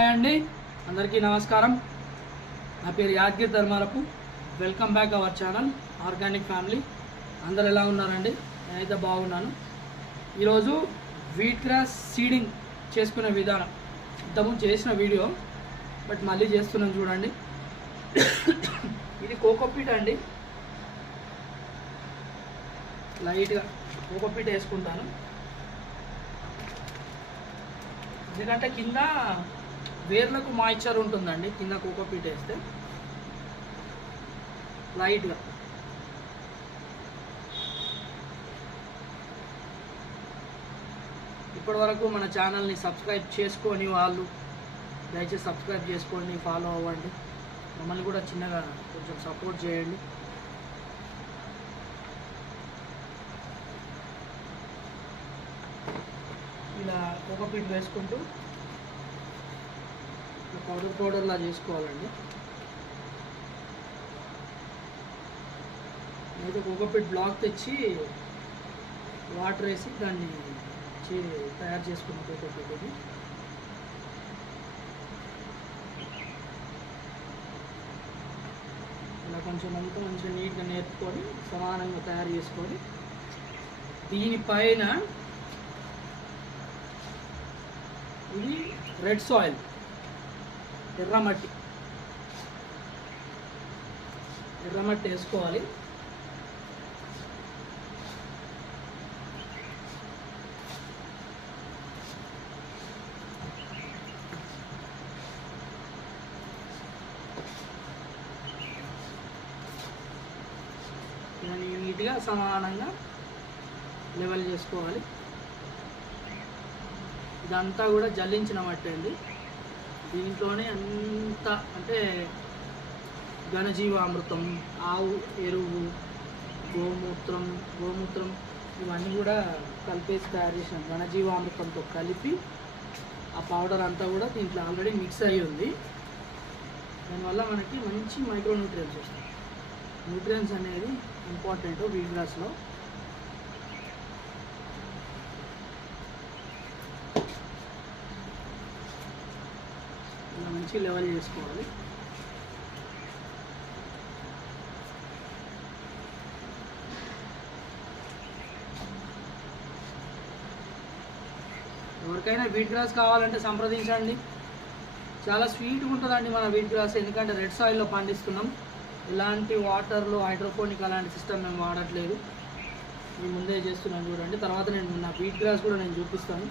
Hi అండి. అందరికీ నమస్కారం. నా పేరు Yadagiri Dharmarapu welcome back our channel organic family. అందరు ఎలా ఉన్నారండి? నేనైతే బాగున్నాను. ఈరోజు వీట్ గ్రాస్ సీడింగ్ చేసుకునే విధానం. ఇంతకుముందు చేసిన వీడియో బట్ మళ్ళీ చేస్తున్నాను చూడండి. ఇది కోకోపీట్ అండి. లైట్గా కోకోపీట్ వేసుకుంటాను. ఎందుకంటే కింద వేర్లకు మాయిశ్చర్ ఉంటుందండి కింద కోకోపీట్ వేస్తే. లైట్గా ఇప్పటి వరకు మన ఛానల్ని సబ్స్క్రైబ్ చేసుకొని వాళ్ళు దయచేసి సబ్స్క్రైబ్ చేసుకోండి ఫాలో అవ్వండి. మమ్మల్ని కూడా చిన్నగా కొంచెం సపోర్ట్ చేయండి. ఇలా కోకోపీట్ వేసుకుంటూ పౌడర్ పౌడర్లా చేసుకోవాలండి. అయితే కోకోపీట్ బ్లాక్ తెచ్చి వాటర్ వేసి దాన్ని చే- తయారు చేసుకున్న కోకోపీట్ ఇది ఇలా కొంచెం అంతా మంచిగా నీట్గా నేర్పుకొని సమానంగా తయారు చేసుకొని దీనిపైన ఇది రెడ్ సాయిల్. ఎర్రమట్టి. ఎర్రమట్టి వేసుకోవాలి. దాన్ని నీట్గా సమానంగా లెవెల్ చేసుకోవాలి. ఇదంతా కూడా జల్లించిన మట్టి అండి. దీంట్లోనే అంత అంటే ఘనజీవామృతం ఆవు ఎరువు గోమూత్రం గోమూత్రం ఇవన్నీ కూడా కలిపేసి తయారు చేసిన ఘనజీవామృతంతో కలిపి ఆ పౌడర్ అంతా కూడా దీంట్లో ఆల్రెడీ మిక్స్ అయ్యి ఉంది. దానివల్ల మనకి మంచి మైక్రో న్యూట్రియన్స్ వస్తాయి. న్యూట్రియన్స్ అనేది ఇంపార్టెంట్ వీట్ గ్రాస్లో నుంచి లెవెల్ చేసుకోవాలి. ఎవరికైనా వీట్ గ్రాస్ కావాలంటే సంప్రదించండి. చాలా స్వీట్గా ఉంటుందండి మన వీట్ గ్రాస్ ఎందుకంటే రెడ్ సాయిల్లో పండిస్తున్నాం. ఇలాంటి వాటర్లో హైడ్రోపోనిక్ అలాంటి సిస్టమ్ మేము వాడట్లేదు. నేను ముందే చేస్తున్నాను చూడండి. తర్వాత నేను నా వీట్ గ్రాస్ కూడా నేను చూపిస్తాను.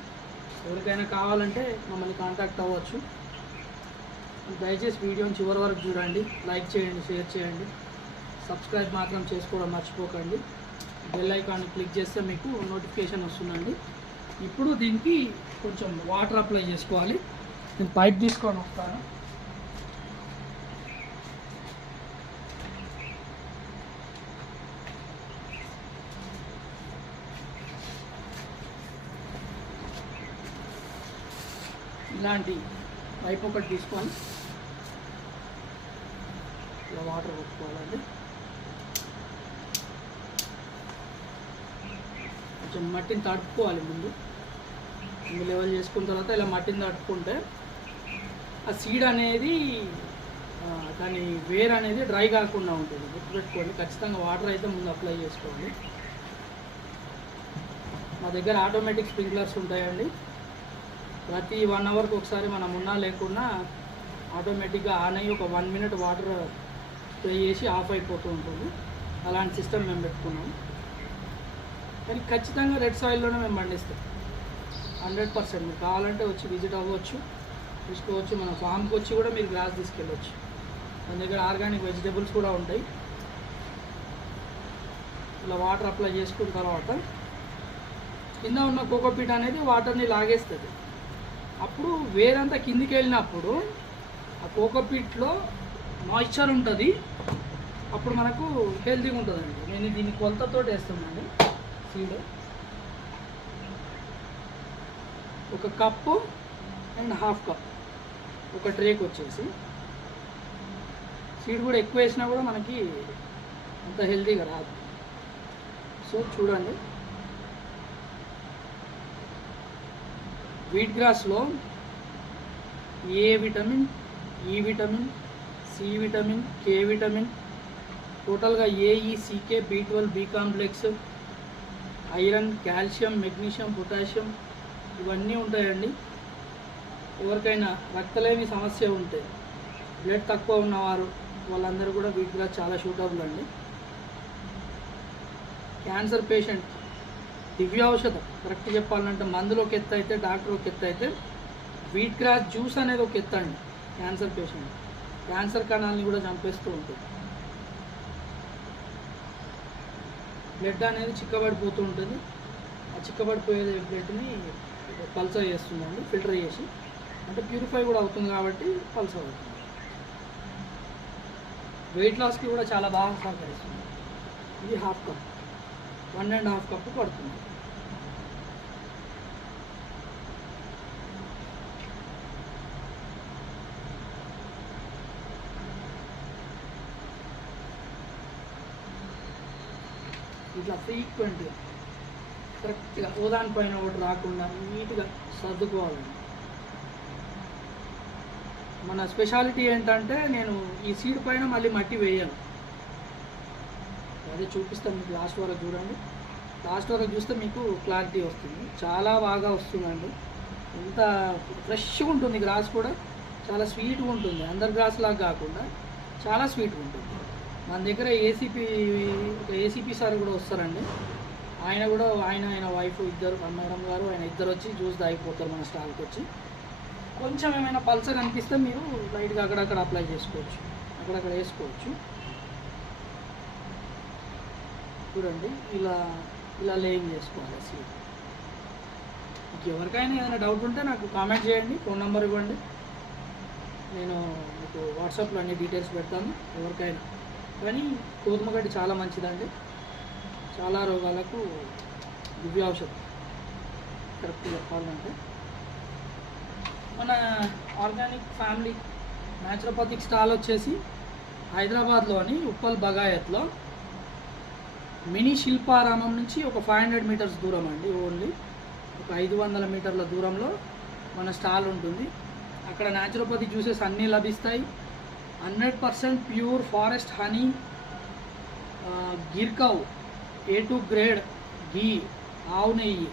ఎవరికైనా కావాలంటే మమ్మల్ని కాంటాక్ట్ అవ్వచ్చు. దయచేసి వీడియోని చివరి వరకు చూడండి. లైక్ చేయండి షేర్ చేయండి. సబ్స్క్రైబ్ మాత్రం చేసుకోవడం మర్చిపోకండి. బెల్ ఐకాన్ క్లిక్ చేస్తే మీకు నోటిఫికేషన్ వస్తుందండి. ఇప్పుడు దీనికి కొంచెం వాటర్ అప్లై చేసుకోవాలి. నేను పైప్ తీసుకొని వస్తాను. ఇలాంటి పైప్ ఒకటి తీసుకొని ఇలా వాటర్ పెట్టుకోవాలండి కొంచెం మట్టిని తడుపుకోవాలి ముందు. ముందు లెవెల్ చేసుకున్న తర్వాత ఇలా మట్టిని తడుపుకుంటే ఆ సీడ్ అనేది దాని వేర్ అనేది డ్రై కాకుండా ఉంటుంది. గుర్తుపెట్టుకోండి ఖచ్చితంగా వాటర్ అయితే ముందు అప్లై చేసుకోండి. మా దగ్గర ఆటోమేటిక్ స్ప్రింక్లర్స్ ఉంటాయండి. ప్రతి వన్ అవర్కి ఒకసారి మనం ఉన్నా లేకున్నా ఆటోమేటిక్గా ఆన్ అయ్యి ఒక వన్ మినిట్ వాటర్ స్ప్రే చేసి ఆఫ్ అయిపోతూ ఉంటుంది. అలాంటి సిస్టమ్ మేము పెట్టుకున్నాం. కానీ ఖచ్చితంగా రెడ్ సాయిల్లోనే మేము పండిస్తాం. హండ్రెడ్ పర్సెంట్ మీరు కావాలంటే వచ్చి విజిట్ అవ్వచ్చు తీసుకోవచ్చు. మన ఫామ్కి వచ్చి కూడా మీరు గ్లాస్ తీసుకెళ్ళవచ్చు మన దగ్గర ఆర్గానిక్ వెజిటేబుల్స్ కూడా ఉంటాయి. ఇలా వాటర్ అప్లై చేసుకున్న తర్వాత కింద ఉన్న కోకోపీట్ అనేది వాటర్ని లాగేస్తుంది. అప్పుడు వేరంతా కిందికి వెళ్ళినప్పుడు ఆ కోకోపీట్లో మాయిశ్చర్ ఉంటుంది. అప్పుడు మనకు హెల్తీగా ఉంటుందండి. నేను దీన్ని కొలతతో వేస్తున్నాను. సీడ్. ఒక కప్పు అండ్ హాఫ్ కప్. ఒక ట్రేక్ వచ్చేసి. సీడ్ కూడా ఎక్కువ వేసినా కూడా మనకి అంత హెల్తీగా రాదు. సో చూడండి. Wheat గ్రాస్లో A vitamin E vitamin C vitamin K vitamin టోటల్గా AECK B twelve B complex iron calcium magnesium potassium ఇవన్నీ ఉంటాయండి. ఎవరికైనా రక్తలేమి సమస్య ఉంటే బ్లడ్ తక్కువ ఉన్నవారు వాళ్ళందరూ కూడా వీటిగా చాలా షూటబుల్ అండి క్యాన్సర్ పేషెంట్ దివ్య ఔషధం కరెక్ట్ చెప్పాలంటే మందులోకి ఒక ఎత్తు అయితే డాక్టర్ ఒక ఎత్తు అయితే వీట్ గ్రాస్ జ్యూస్ అనేది ఒక ఎత్తు అండి క్యాన్సర్ పేషెంట్ క్యాన్సర్ కణాలని కూడా చంపేస్తూ ఉంటుంది. బ్లడ్ అనేది చిక్కబడిపోతూ ఉంటుంది. ఆ చిక్కబడిపోయే బ్లడ్ని పల్సర్ చేస్తుందండి ఫిల్టర్ చేసి. అంటే ప్యూరిఫై కూడా అవుతుంది కాబట్టి పల్సర్ అవుతుంది. వెయిట్ లాస్కి కూడా చాలా బాగా సహకరిస్తుంది. ఇది half cup. One and half cup పడుతుంది. ఇట్లా ఫ్రీక్వెంట్గా కరెక్ట్గా ఉదాహరణ పైన ఒకటి రాకుండా నీట్గా సర్దుకోవాలండి. మన స్పెషాలిటీ ఏంటంటే నేను ఈ సీడ్ పైన మళ్ళీ మట్టి వేయను. అదే చూపిస్తాను మీకు లాస్ట్ వరకు చూడండి. లాస్ట్ వరకు చూస్తే మీకు క్లారిటీ వస్తుంది. చాలా బాగా వస్తుందండి. ఎంత ఫ్రెష్గా ఉంటుంది గ్రాస్ కూడా చాలా స్వీట్గా ఉంటుంది. అందరి గ్రాస్ లాగా కాకుండా చాలా స్వీట్గా ఉంటుంది. మన దగ్గర ఏసీపీ ఏసీపీ సార్ కూడా వస్తారండి. ఆయన కూడా ఆయన ఆయన వైఫ్ ఇద్దరు మేడం గారు ఆయన ఇద్దరు వచ్చి జ్యూస్ తాగిపోతారు మన స్టాల్కి వచ్చి. కొంచెం ఏమైనా పల్సర్ అనిపిస్తే మీరు లైట్గా అక్కడక్కడ అప్లై చేసుకోవచ్చు. అక్కడక్కడ వేసుకోవచ్చు. చూడండి ఇలా ఇలా లేయింగ్ చేసుకోవాలి సీట్ మీకు ఎవరికైనా ఏదైనా డౌట్ ఉంటే నాకు కామెంట్ చేయండి ఫోన్ నెంబర్ ఇవ్వండి. నేను మీకు వాట్సాప్లో అన్ని డీటెయిల్స్ పెడతాను. ఎవరికైనా. కానీ గోధుమ గడ్డి చాలా మంచిదండి. చాలా రోగాలకు దివ్య ఔషధం కరెక్ట్ చెప్పాలంటే. మన ఆర్గానిక్ ఫ్యామిలీ న్యాచురోపతిక్ స్టాల్ వచ్చేసి హైదరాబాద్లోని ఉప్పల్ బగాయత్లో మినీ శిల్పారామం నుంచి ఒక ఫైవ్ హండ్రెడ్ మీటర్స్ దూరం అండి ఓన్లీ. ఒక ఐదు వందల మీటర్ల దూరంలో మన స్టాల్ ఉంటుంది. అక్కడ న్యాచురోపతి జ్యూసెస్ అన్నీ లభిస్తాయి. Hundred percent pure forest honey గిర్కవ్ A two grade ఘీ ఆవు నెయ్యి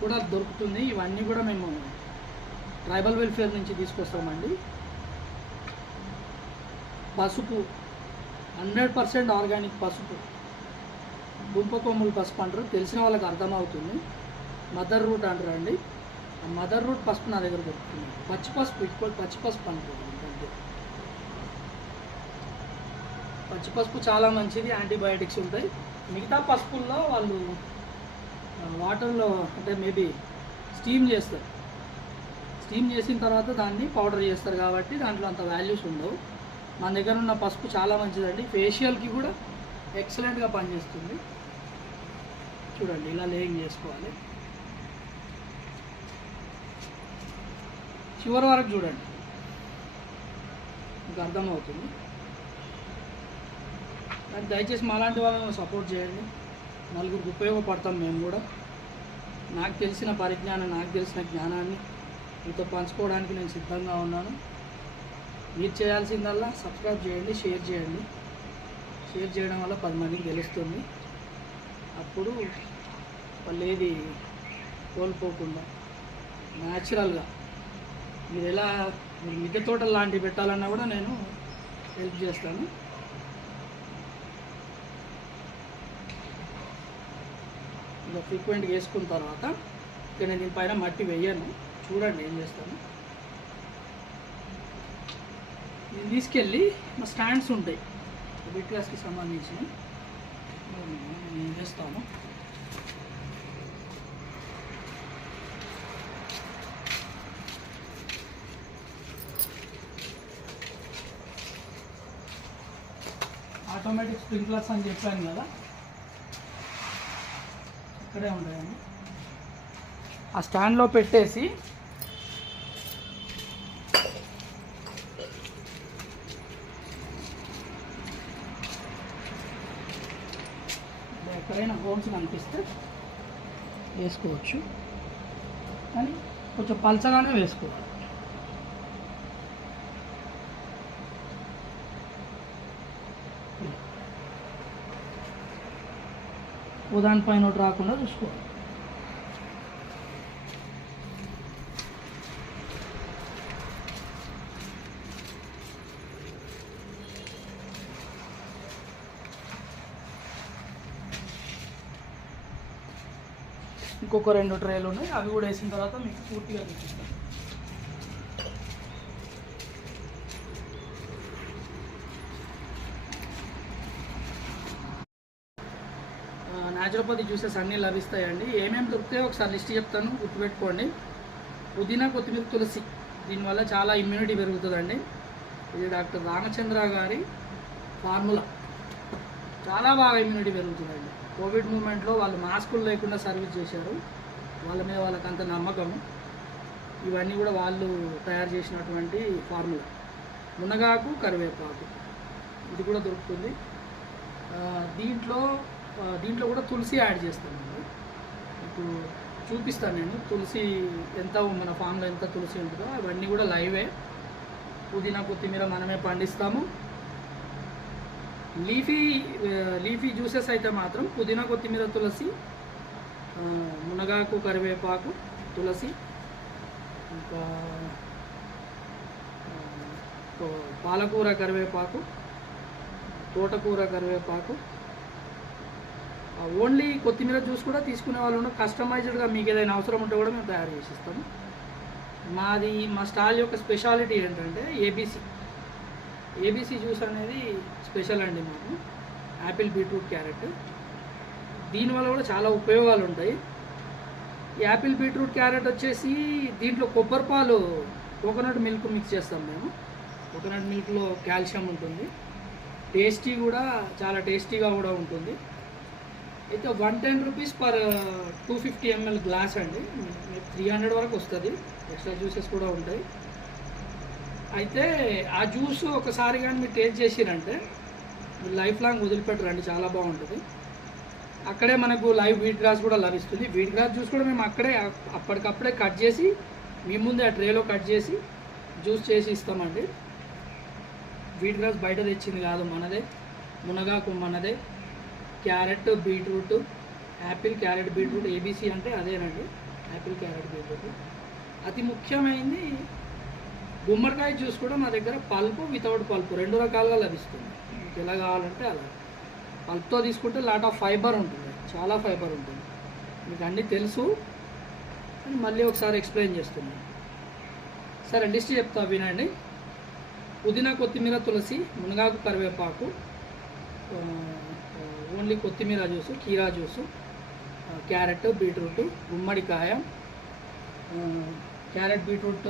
కూడా దొరుకుతుంది. ఇవన్నీ కూడా మేము ట్రైబల్ వెల్ఫేర్ నుంచి తీసుకొస్తామండి. పసుపు హండ్రెడ్ పర్సెంట్ ఆర్గానిక్ పసుపు. దుంపకొమ్ములు పసుపు అంటారు. తెలిసిన వాళ్ళకి అర్థమవుతుంది. మదర్ రూట్ అంటారండి. మదర్ రూట్ పసుపు నా దగ్గర దొరుకుతుంది. పచ్చి పసుపు ఎక్కువ పచ్చి పసుపు అంటారు అంతే పచ్చి పసుపు చాలా మంచిది యాంటీబయాటిక్స్ ఉంటాయి. మిగతా పసుపుల్లో వాళ్ళు వాటర్లో అంటే మేబీ స్టీమ్ చేస్తారు. స్టీమ్ చేసిన తర్వాత దాన్ని పౌడర్ చేస్తారు కాబట్టి దాంట్లో అంత వాల్యూస్ ఉండవు. మన దగ్గర ఉన్న పసుపు చాలా మంచిదండి. ఫేషియల్కి కూడా ఎక్సలెంట్గా పనిచేస్తుంది. చూడండి ఇలా లేయింగ్ చేసుకోవాలి. చివరి వరకు చూడండి. మీకు అర్థమవుతుంది. కానీ దయచేసి మాలాంటి వాళ్ళని సపోర్ట్ చేయండి. నలుగురికి ఉపయోగపడతాం మేము కూడా. నాకు తెలిసిన పరిజ్ఞానం నాకు తెలిసిన జ్ఞానాన్ని మీతో పంచుకోవడానికి నేను సిద్ధంగా ఉన్నాను. మీరు చేయాల్సిందల్లా సబ్స్క్రైబ్ చేయండి షేర్ చేయండి. షేర్ చేయడం వల్ల పది మందికి తెలుస్తుంది. అప్పుడు వాళ్ళు ఏది కోల్పోకుండా న్యాచురల్గా మీరు ఎలా మీరు మిద్దె తోటలు లాంటివి పెట్టాలన్నా కూడా నేను హెల్ప్ చేస్తాను. ఇలా ఫ్రీక్వెంట్గా వేసుకున్న తర్వాత ఇక నేను దీనిపైన మట్టి వేయను. చూడండి ఏం చేస్తాను. ఇది తీసుకెళ్ళి మా స్టాండ్స్ ఉంటాయి. బిట్ క్లాస్కి సంబంధించి నేను ఏం ఆటోమేటిక్ స్ప్రింక్లర్స్ అని చెప్పాను కదా. ఇక్కడే ఉంటాయండి. ఆ స్టాండ్లో పెట్టేసి ఎక్కడైనా హోల్స్ కనిపిస్తే వేసుకోవచ్చు. కానీ కొంచెం పలచగానే వేసుకోవాలి. దానిపైన ఒకటి రాకుండా చూసుకోవాలి. ఇంకొక రెండు ట్రేలు ఉన్నాయి అవి కూడా వేసిన తర్వాత మీకు పూర్తిగా చూపిస్తాను. న్యాచురోపతి జ్యూసెస్ అన్నీ లభిస్తాయండి. ఏమేమి దొరుకుతాయో ఒకసారి లిస్ట్ చెప్తాను. గుర్తుపెట్టుకోండి. పుదీనా కొత్తిమీర తులసి. దీనివల్ల చాలా ఇమ్యూనిటీ పెరుగుతుందండి. ఇది డాక్టర్ రామచంద్ర గారి ఫార్ములా. చాలా బాగా ఇమ్యూనిటీ పెరుగుతుందండి. కోవిడ్ మూమెంట్లో వాళ్ళు మాస్కులు లేకుండా సర్వీస్ చేశారు. వాళ్ళ మీద వాళ్ళకి అంత నమ్మకం. ఇవన్నీ కూడా వాళ్ళు తయారు చేసినటువంటి ఫార్ములా. మునగాకు కరివేపాకు. ఇది కూడా దొరుకుతుంది. దీంట్లో దీంట్లో కూడా తులసి యాడ్ చేస్తాను ఇప్పుడు చూపిస్తాను నేను. తులసి ఎంత మన ఫామ్లో ఎంత తులసి ఉంటుందో అవన్నీ కూడా లైవే. పుదీనా కొత్తిమీర మనమే పండిస్తాము. లీఫీ లీఫీ జ్యూసెస్ అయితే మాత్రం పుదీనా కొత్తిమీర తులసి మునగాకు కరివేపాకు తులసి ఇంకా పాలకూర కరివేపాకు తోటకూర కరివేపాకు ఓన్లీ కొత్తిమీర జ్యూస్ కూడా తీసుకునే వాళ్ళు ఉన్నారు కస్టమైజ్డ్గా మీకు ఏదైనా అవసరం ఉంటే కూడా మేము తయారు చేసిస్తాము మాది మా స్టాల్ యొక్క స్పెషాలిటీ ఏంటంటే ఏబీసీ ఏబీసీ జ్యూస్ అనేది స్పెషల్ అండి మాకు. యాపిల్ బీట్రూట్ క్యారెట్ దీనివల్ల కూడా చాలా ఉపయోగాలు ఉంటాయి. యాపిల్ బీట్రూట్ క్యారెట్ వచ్చేసి దీంట్లో కొబ్బరి పాలు కోకోనట్ మిల్క్ మిక్స్ చేస్తాం మేము. కోకోనట్ మిల్క్లో కాల్షియం ఉంటుంది. టేస్టీ కూడా చాలా టేస్టీగా కూడా ఉంటుంది. అయితే one ten rupees per two fifty ML glass అండి. త్రీ హండ్రెడ్ వరకు వస్తుంది. ఎక్స్ట్రా జ్యూసెస్ కూడా ఉంటాయి. అయితే ఆ జ్యూస్ ఒకసారి కానీ మీరు టేస్ట్ చేసిరంటే మీరు లైఫ్ లాంగ్ వదిలిపెట్టరండి. చాలా బాగుంటుంది. అక్కడే మనకు లైవ్ వీట్ గ్రాస్ కూడా లభిస్తుంది. వీట్ గ్రాస్ జ్యూస్ కూడా మేము అక్కడే అప్పటికప్పుడే కట్ చేసి మీ ముందే ఆ ట్రేలో కట్ చేసి జ్యూస్ చేసి ఇస్తామండి. వీట్ గ్రాస్ బయట తెచ్చింది కాదు మనదే. మునగాకు మనదే. Carrot beetroot apple carrot beetroot ABC అంటే అదేనండి. Apple carrot beetroot. అతి ముఖ్యమైనది గుమ్మడికాయ జ్యూస్ కూడా మా దగ్గర పల్పు వితౌట్ పల్పు రెండు రకాలుగా లభిస్తుంది. మీకు ఎలా కావాలంటే అలా. పల్ప్తో తీసుకుంటే లాట్ ఆఫ్ ఫైబర్ ఉంటుంది. చాలా ఫైబర్ ఉంటుంది. మీకు అన్నీ తెలుసు. అని మళ్ళీ ఒకసారి ఎక్స్ప్లెయిన్ చేస్తున్నాను. సరే లిస్ట్ చెప్తా వినండి. పుదీనా కొత్తిమీర తులసి మునగాకు కరివేపాకు ఓన్లీ కొత్తిమీర జ్యూసు కీరా జ్యూసు క్యారెట్ బీట్రూట్ గుమ్మడికాయ carrot beetroot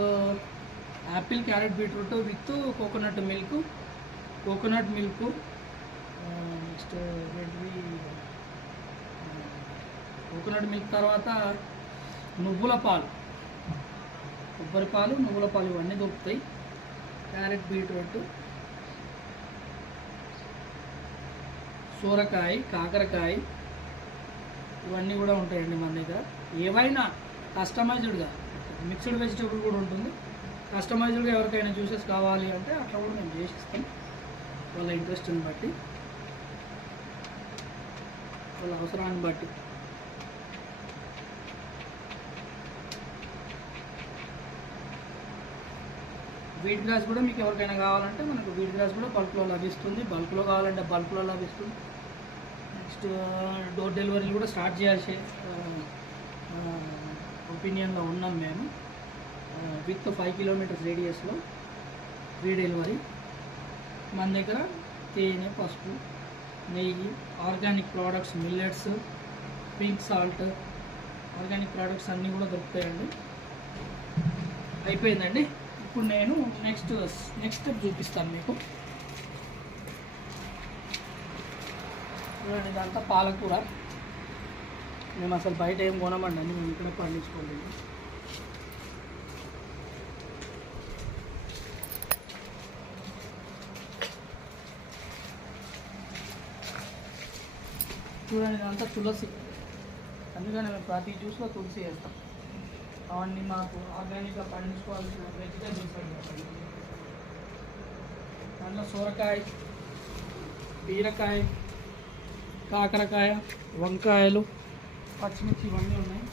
apple carrot beetroot with coconut milk coconut milk next coconut milk తర్వాత నువ్వుల పాలు. కొబ్బరి పాలు నువ్వుల పాలు ఇవన్నీ దొరుకుతాయి. క్యారెట్ బీట్రూట్ సూరకాయ కాకరకాయ ఇవన్నీ కూడా ఉంటాయండి మన దగ్గర. ఏవైనా కస్టమైజ్డ్గా మిక్స్డ్ వెజిటేబుల్ కూడా ఉంటుంది. కస్టమైజ్డ్గా ఎవరికైనా జ్యూసెస్ కావాలి అంటే అట్లా కూడా మేము చేసిస్తాం. వాళ్ళ ఇంట్రెస్ట్ని బట్టి వాళ్ళ అవసరాన్ని బట్టి. వీట్ గ్రాస్ కూడా మీకు ఎవరికైనా కావాలంటే మనకు వీట్ గ్రాస్ కూడా బల్క్లో లభిస్తుంది. బల్క్లో కావాలంటే బల్క్లో లభిస్తుంది. నెక్స్ట్ డోర్ డెలివరీలు కూడా స్టార్ట్ చేయాల్సి uh, uh, ఒపీనియన్లో ఉన్నాం మేము. విత్ ఫైవ్ కిలోమీటర్స్ రేడియస్లో ఫ్రీ డెలివరీ మన దగ్గర తేనె పసుపు నెయ్యి organic products millets pink salt organic products అన్నీ కూడా దొరుకుతాయండి. అయిపోయిందండి. ఇప్పుడు నేను నెక్స్ట్ నెక్స్ట్ స్టెప్ చూపిస్తాను మీకు. చూడండి ఇదంతా పాలకూర. మేము అసలు బయట ఏం కొనమండి అన్ని మేము ఇక్కడ పండించుకోండి. చూడండి ఇదంతా తులసి. అందుకని మేము ప్రతి జ్యూస్లో తులసి వేస్తాం. అవన్నీ మాకు ఆర్గానిక్గా పండించుకోవాల్సిన వెజిటేబుల్స్ అండి. దాంట్లో సొరకాయ బీరకాయ కాకరకాయ వంకాయలు పచ్చిమిర్చి ఇవన్నీ ఉన్నాయి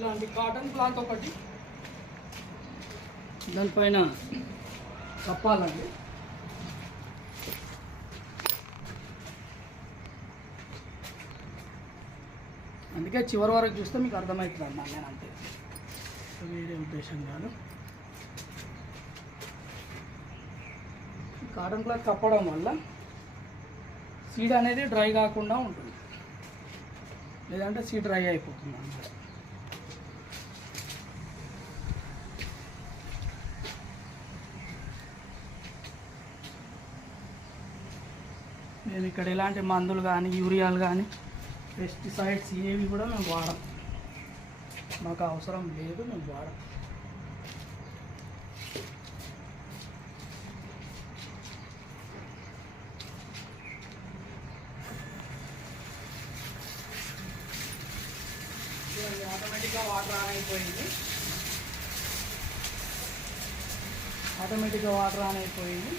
ఇలాంటి కాటన్ క్లాత్ ఒకటి. దానిపైన కప్పాలండి. అందుకే చివరి వరకు చూస్తే మీకు అర్థమవుతుంది అన్న నేను అంతే. వేరే ఉద్దేశం కాదు. కాటన్ క్లాత్ కప్పడం వల్ల సీడ్ అనేది డ్రై కాకుండా ఉంటుంది. లేదంటే సీడ్ డ్రై అయిపోతుంది అన్నమాట. మేము ఇక్కడ ఎలాంటి మందులు కానీ యూరియాలు కానీ పెస్టిసైడ్స్ ఏవి కూడా మేము వాడం. మాకు అవసరం లేదు మేము వాడం. ఆటోమేటిక్గా వాటర్ ఆన్ అయిపోయింది. ఆటోమేటిక్గా వాటర్ ఆన్ అయిపోయింది.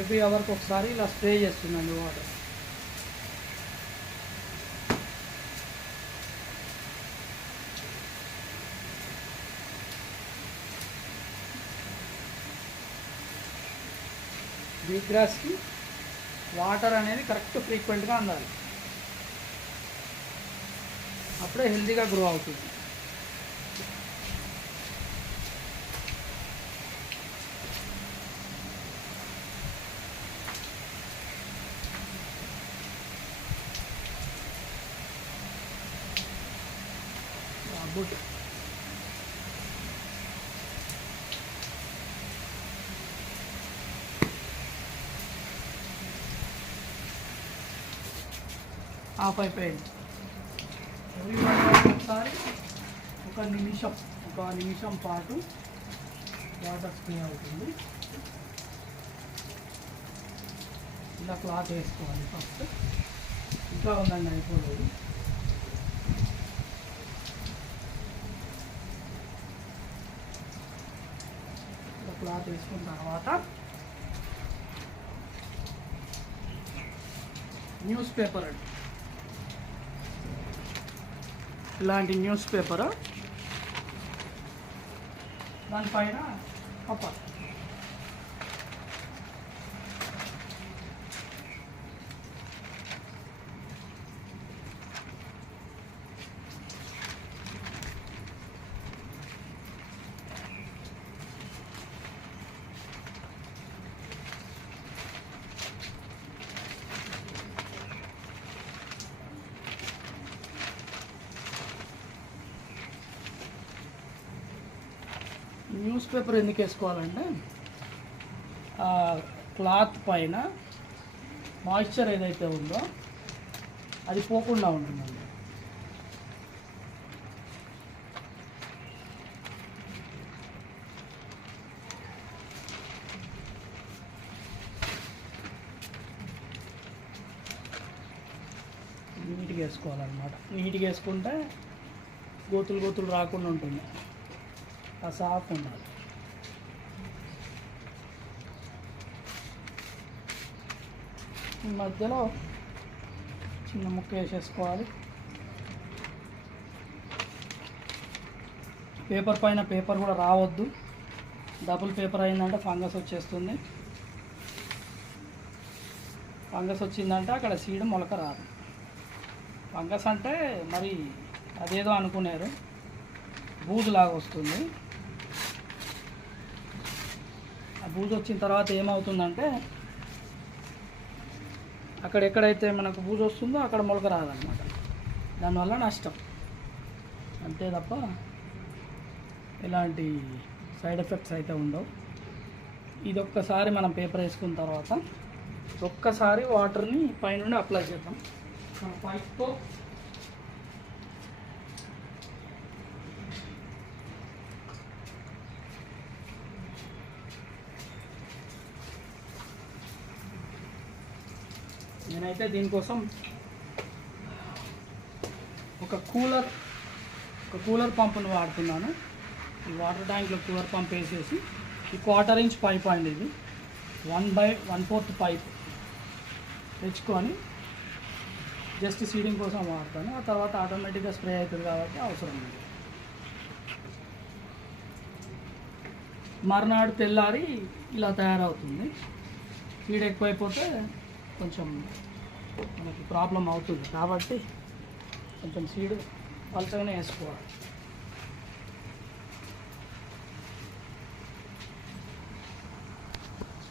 ఎవ్రీ అవర్కి ఒకసారి ఇలా స్ప్రే చేస్తుందండి వాటర్ వీట్ గ్రాస్కి వాటర్ అనేది కరెక్ట్ ఫ్రీక్వెంట్గా అందాలి. అప్పుడే హెల్తీగా గ్రో అవుతుంది. బుట్ ఆఫ్ అయిపోయింది ఒకసారి ఒక నిమిషం ఒక నిమిషం పాటు వాటర్ స్ప్రే అవుతుంది. ఇలా క్లాత్ వేసుకోవాలి ఫస్ట్ ఇంకా ఉందండి అయిపోలేదు. క్లాత్ వేసుకున్న తర్వాత న్యూస్ పేపర్ అండి ఇలాంటి న్యూస్ పేపర్ దానిపైన కప్పాలి పేపర్ ఎందుకు వేసుకోవాలంటే ఆ క్లాత్ పైన మాయిశ్చర్ ఏదైతే ఉందో అది పోకుండా ఉంటుందండి. నీట్గా వేసుకోవాలన్నమాట. నీట్గా వేసుకుంటే గోతులు గోతులు రాకుండా ఉంటుంది. ఆ సాఫ్ ఉండాలి. మధ్యలో చిన్న ముక్క వేసేసుకోవాలి. పేపర్ పైన పేపర్ కూడా రావద్దు. డబుల్ పేపర్ అయిందంటే ఫంగస్ వచ్చేస్తుంది. ఫంగస్ వచ్చిందంటే అక్కడ సీడ్ మొలక రాదు. ఫంగస్ అంటే మరి అదేదో అనుకున్నారు బూజులాగా వస్తుంది. ఆ బూజు వచ్చిన తర్వాత ఏమవుతుందంటే అక్కడ ఎక్కడైతే మనకు పూజ వస్తుందో అక్కడ మొలక రాదనమాట దానివల్ల నష్టం. అంతే తప్ప ఎలాంటి సైడ్ ఎఫెక్ట్స్ అయితే ఉండవు. ఇది ఒక్కసారి మనం పేపర్ వేసుకున్న తర్వాత ఒక్కసారి వాటర్ని పైనుండి అప్లై చేద్దాం. మన పైప్తో నేనైతే దీనికోసం ఒక కూలర్ ఒక కూలర్ పంపును వాడుతున్నాను. ఈ వాటర్ ట్యాంక్లో కూలర్ పంప్ వేసేసి ఈ క్వార్టర్ ఇంచ్ పైప్ అండి ఇది. One by one fourth pipe తెచ్చుకొని జస్ట్ సీడింగ్ కోసం వాడతాను. ఆ తర్వాత ఆటోమేటిక్గా స్ప్రే అవుతుంది కాబట్టి అవసరం లేదు. మర్నాడు తెల్లారి ఇలా తయారవుతుంది. సీడ్ ఎక్కువైపోతే కొంచెం మనకి ప్రాబ్లం అవుతుంది. కాబట్టి కొంచెం సీడ్ పలచగానే వేసుకోవాలి.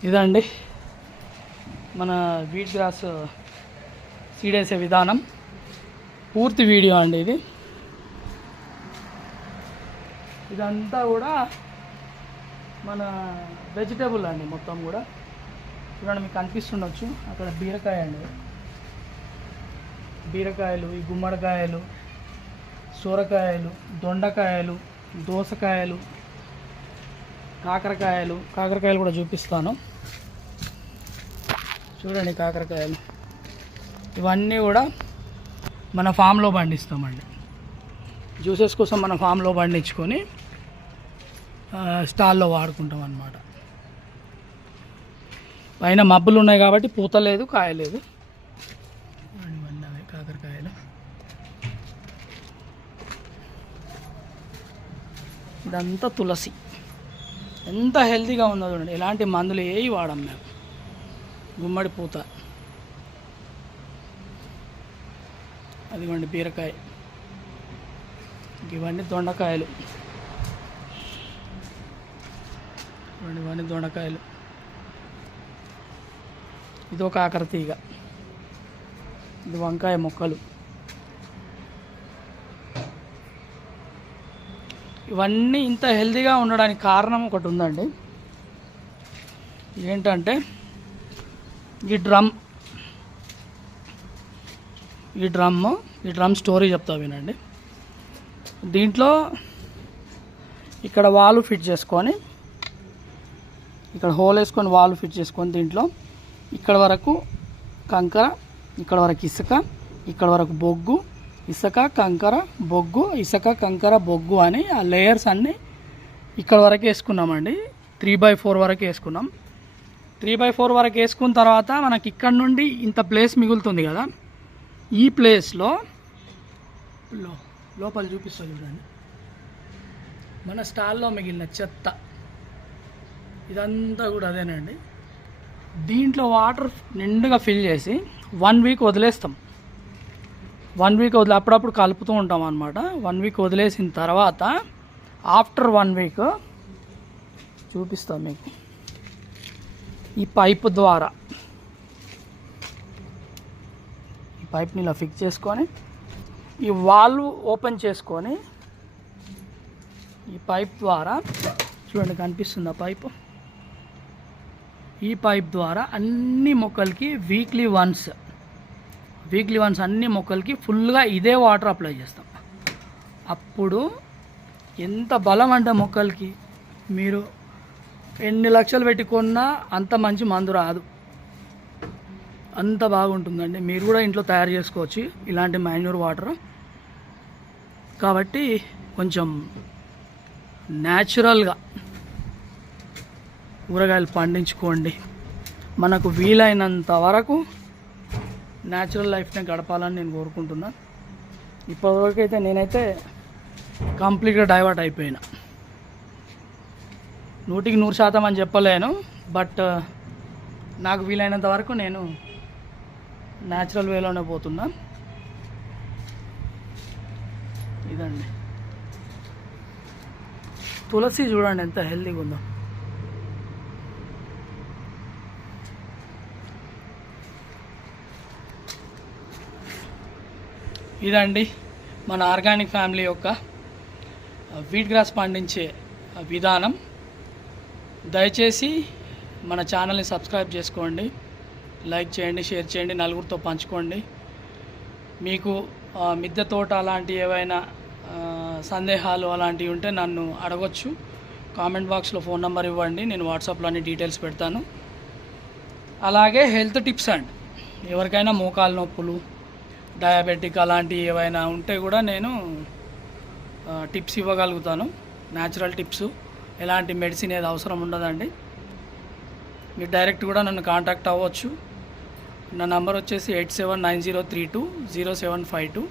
ఇదండి మన వీట్ గ్రాస్ సీడ్ వేసే విధానం. పూర్తి వీడియో అండి ఇది. ఇదంతా కూడా మన వెజిటేబుల్ అండి మొత్తం కూడా. చూడండి మీకు కనిపిస్తుండొచ్చు అక్కడ బీరకాయ అండి. బీరకాయలు ఈ గుమ్మడికాయలు సొరకాయలు దొండకాయలు దోసకాయలు కాకరకాయలు కాకరకాయలు కూడా చూపిస్తాను. చూడండి కాకరకాయలు. ఇవన్నీ కూడా మన ఫామ్లో పండిస్తామండి. జ్యూసెస్ కోసం మన ఫామ్లో పండించుకొని స్టాల్లో వాడుకుంటాం అన్నమాట పైన మబ్బులు ఉన్నాయి కాబట్టి పూత లేదు కాయ లేదు ఇవన్నీ అవే కాకరకాయలు ఇదంతా తులసి. ఎంత హెల్తీగా ఉందో చూడండి. ఎలాంటి మందులు ఏవి వాడం మేము. గుమ్మడి పూత. అదిగోండి బీరకాయ. ఇవన్నీ దొండకాయలు. ఇవన్నీ దొండకాయలు. ఇది ఒక ఆకర తీగ. ఇది వంకాయ మొక్కలు. ఇవన్నీ ఇంత హెల్తీగా ఉండడానికి కారణం ఒకటి ఉందండి. ఏంటంటే ఈ డ్రమ్ ఈ డ్రమ్ ఈ డ్రమ్ స్టోరీ చెప్తా వినండి. దీంట్లో ఇక్కడ వాల్ ఫిట్ చేసుకొని ఇక్కడ హోల్ వేసుకొని వాల్ ఫిట్ చేసుకొని దీంట్లో ఇక్కడ వరకు కంకర ఇక్కడ వరకు ఇసుక ఇక్కడ వరకు బొగ్గు ఇసుక కంకర బొగ్గు ఇసుక కంకర బొగ్గు అని ఆ లేయర్స్ అన్నీ ఇక్కడ వరకు వేసుకున్నామండి. త్రీ బై ఫోర్ వరకు వేసుకున్నాం. త్రీ బై ఫోర్ వరకు వేసుకున్న తర్వాత మనకి ఇక్కడ నుండి ఇంత ప్లేస్ మిగులుతుంది కదా. ఈ ప్లేస్లో లో లోపల చూపిస్తా చూడండి. మన స్టాల్లో మిగిలిన చెత్త. ఇదంతా కూడా అదేనండి. దీంట్లో వాటర్ నిండుగా ఫిల్ చేసి వన్ వీక్ వదిలేస్తాం. వన్ వీక్ వదిలే అప్పుడప్పుడు కలుపుతూ ఉంటాం అనమాట వన్ వీక్ వదిలేసిన తర్వాత ఆఫ్టర్ వన్ వీక్ చూపిస్తాం మీకు. ఈ పైపు ద్వారా. ఈ పైప్ని ఇలా ఫిక్స్ చేసుకొని ఈ వాల్వ్ ఓపెన్ చేసుకొని ఈ పైప్ ద్వారా చూడండి కనిపిస్తుంది ఆ పైపు? ఈ పైప్ ద్వారా అన్ని మొక్కలకి వీక్లీ వన్స్ వీక్లీ వన్స్ అన్ని మొక్కలకి ఫుల్గా ఇదే వాటర్ అప్లై చేస్తాం. అప్పుడు ఎంత బలం అంటే మొక్కలకి? మీరు ఎన్ని లక్షలు పెట్టుకున్నా అంత మంచి మందు రాదు. అంత బాగుంటుందండి. మీరు కూడా ఇంట్లో తయారు చేసుకోవచ్చు ఇలాంటి మైన్యూర్ వాటర్. కాబట్టి కొంచెం న్యాచురల్గా కూరగాయలు పండించుకోండి. మనకు వీలైనంత వరకు న్యాచురల్ లైఫ్ని గడపాలని నేను కోరుకుంటున్నాను ఇప్పటివరకు అయితే నేనైతే కంప్లీట్గా డైవర్ట్ అయిపోయినా. నూటికి నూరు శాతం అని చెప్పలేను బట్ నాకు వీలైనంత వరకు నేను న్యాచురల్ వేలోనే పోతున్నా. ఇదండి. తులసి చూడండి ఎంత హెల్తీగా ఉందో ఇదండి మన ఆర్గానిక్ ఫ్యామిలీ యొక్క వీట్ గ్రాస్ పండించే విధానం. దయచేసి మన ఛానల్ని సబ్స్క్రైబ్ చేసుకోండి లైక్ చేయండి షేర్ చేయండి నలుగురితో పంచుకోండి. మీకు మిద్దె తోట అలాంటి ఏవైనా సందేహాలు అలాంటివి ఉంటే నన్ను అడగొచ్చు. కామెంట్ బాక్స్లో ఫోన్ నెంబర్ ఇవ్వండి నేను వాట్సాప్లో అన్ని డీటెయిల్స్ పెడతాను. అలాగే హెల్త్ టిప్స్ అండ్ ఎవరికైనా మోకాలు నొప్పులు డయాబెటిక్ అలాంటివి ఏవైనా ఉంటే కూడా నేను టిప్స్ ఇవ్వగలుగుతాను. Natural tips. ఎలాంటి మెడిసిన్ ఏది అవసరం ఉండదండి. మీరు డైరెక్ట్ కూడా నన్ను కాంటాక్ట్ అవ్వచ్చు. నా నంబర్ వచ్చేసి eight seven nine zero three two zero seven five two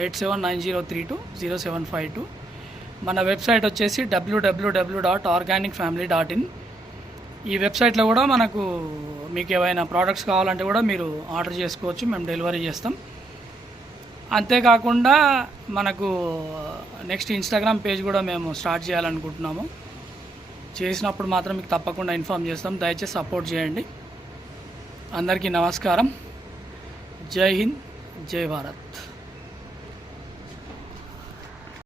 eight seven nine zero three two zero seven five two. మన వెబ్సైట్ వచ్చేసి డబ్ల్యూడబ్ల్యూడబ్ల్యూ dot organic family dot in. ఈ వెబ్సైట్లో కూడా మనకు మీకు ఏవైనా ప్రోడక్ట్స్ కావాలంటే కూడా మీరు ఆర్డర్ చేసుకోవచ్చు. మేము డెలివరీ చేస్తాం. అంతేకాకుండా మనకు నెక్స్ట్ ఇన్స్టాగ్రామ్ పేజ్ కూడా మేము స్టార్ట్ చేయాలనుకుంటున్నాము. చేసినప్పుడు మాత్రం మీకు తప్పకుండా ఇన్ఫామ్ చేస్తాం. దయచేసి సపోర్ట్ చేయండి. అందరికీ నమస్కారం. జై హింద్ జై భారత్.